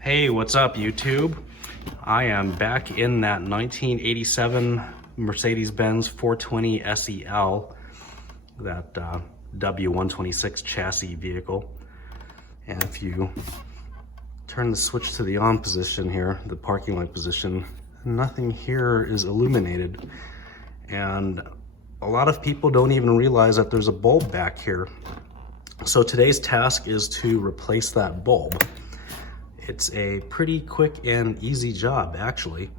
Hey, what's up, YouTube? I am back in that 1987 Mercedes-Benz 420 SEL, that W126 chassis vehicle. And if you turn the switch to the on position here, the parking light position, nothing here is illuminated. And a lot of people don't even realize that there's a bulb back here. So today's task is to replace that bulb. It's a pretty quick and easy job, actually,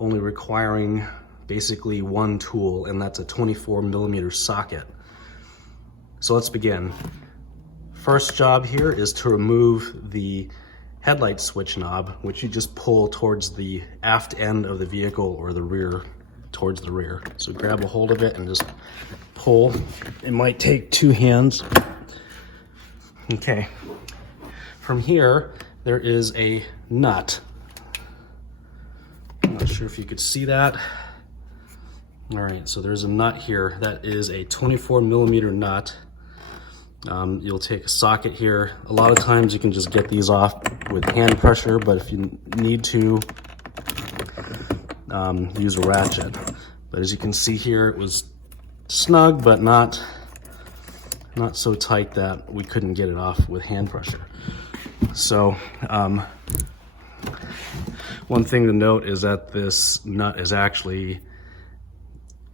only requiring basically one tool, and that's a 24mm socket. So let's begin. First job here is to remove the headlight switch knob, which you just pull towards the aft end of the vehicle or the rear, towards the rear. So grab a hold of it and just pull. It might take two hands. Okay. From here, there is a nut. I'm not sure if you could see that. All right, so there's a nut here. That is a 24mm nut. You'll take a socket here. A lot of times you can just get these off with hand pressure, but if you need to, use a ratchet. But as you can see here, it was snug, but not so tight that we couldn't get it off with hand pressure. So one thing to note is that this nut is actually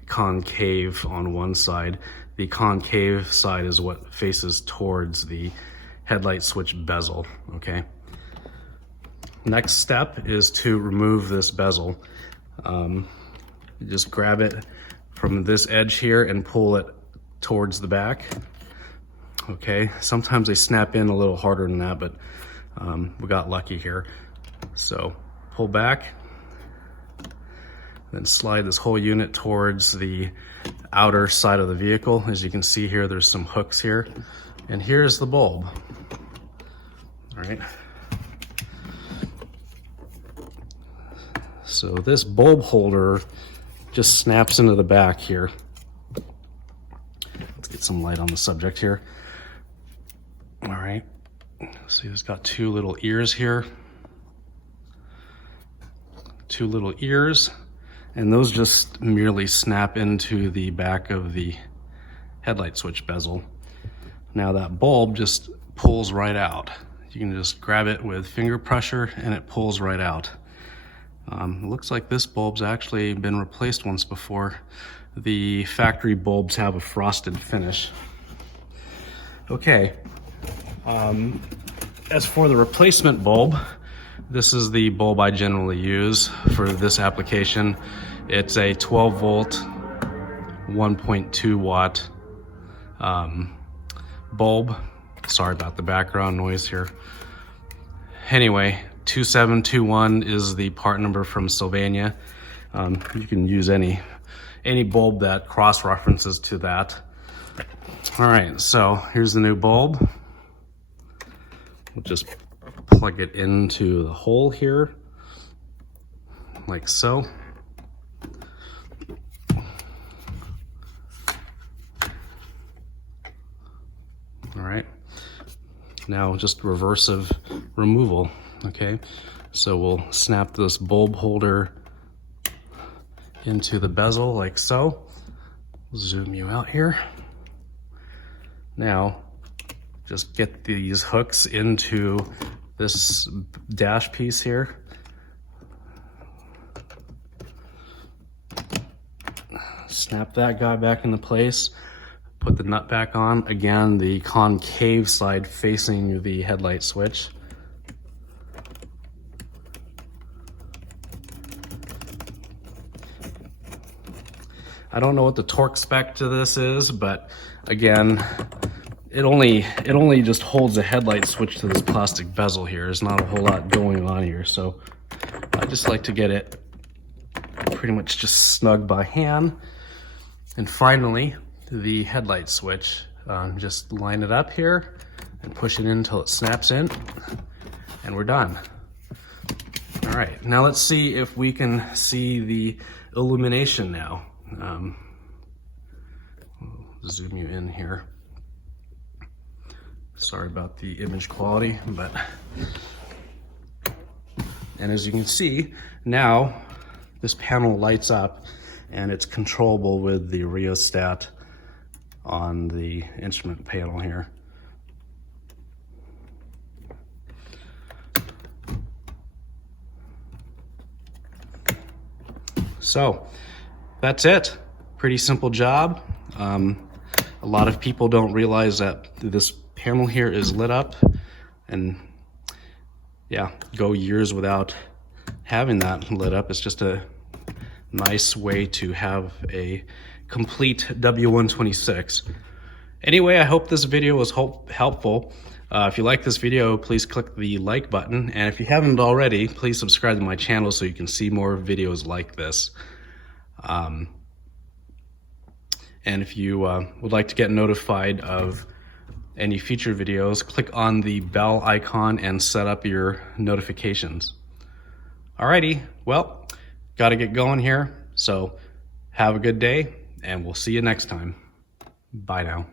concave on one side. The concave side is what faces towards the headlight switch bezel, okay? Next step is to remove this bezel. You just grab it from this edge here and pull it towards the back. Okay, sometimes they snap in a little harder than that, but we got lucky here. So pull back, then slide this whole unit towards the outer side of the vehicle. As you can see here, there's some hooks here, and here's the bulb. All right. So this bulb holder just snaps into the back here. Let's get some light on the subject here. All right, see, it's got two little ears here. Two little ears, and those just merely snap into the back of the headlight switch bezel. Now that bulb just pulls right out. You can just grab it with finger pressure and it pulls right out. It looks like this bulb's actually been replaced once before. The factory bulbs have a frosted finish. Okay. As for the replacement bulb, this is the bulb I generally use for this application. It's a 12 volt, 1.2 watt bulb. Sorry about the background noise here. Anyway, 2721 is the part number from Sylvania. You can use any bulb that cross-references to that. All right, so here's the new bulb. We'll just plug it into the hole here, like so. All right, now just reversive removal, okay? So we'll snap this bulb holder into the bezel like so. Zoom you out here. Now, just get these hooks into this dash piece here. Snap that guy back into place. Put the nut back on. Again, the concave side facing the headlight switch. I don't know what the torque spec to this is, but again, it only just holds the headlight switch to this plastic bezel here. There's not a whole lot going on here, so I just like to get it pretty much just snug by hand. And finally, the headlight switch. Just line it up here and push it in until it snaps in, and we're done. All right, now let's see if we can see the illumination now. We'll zoom you in here. Sorry about the image quality, but And as you can see, now this panel lights up and it's controllable with the rheostat on the instrument panel here. So that's it. Pretty simple job. A lot of people don't realize that this panel here is lit up, and yeah, go years without having that lit up. It's just a nice way to have a complete W126. Anyway, I hope this video was helpful. If you like this video, please click the like button. And if you haven't already, please subscribe to my channel so you can see more videos like this. And if you would like to get notified of any future videos, click on the bell icon and set up your notifications. Alrighty, well, gotta get going here. So have a good day and we'll see you next time. Bye now.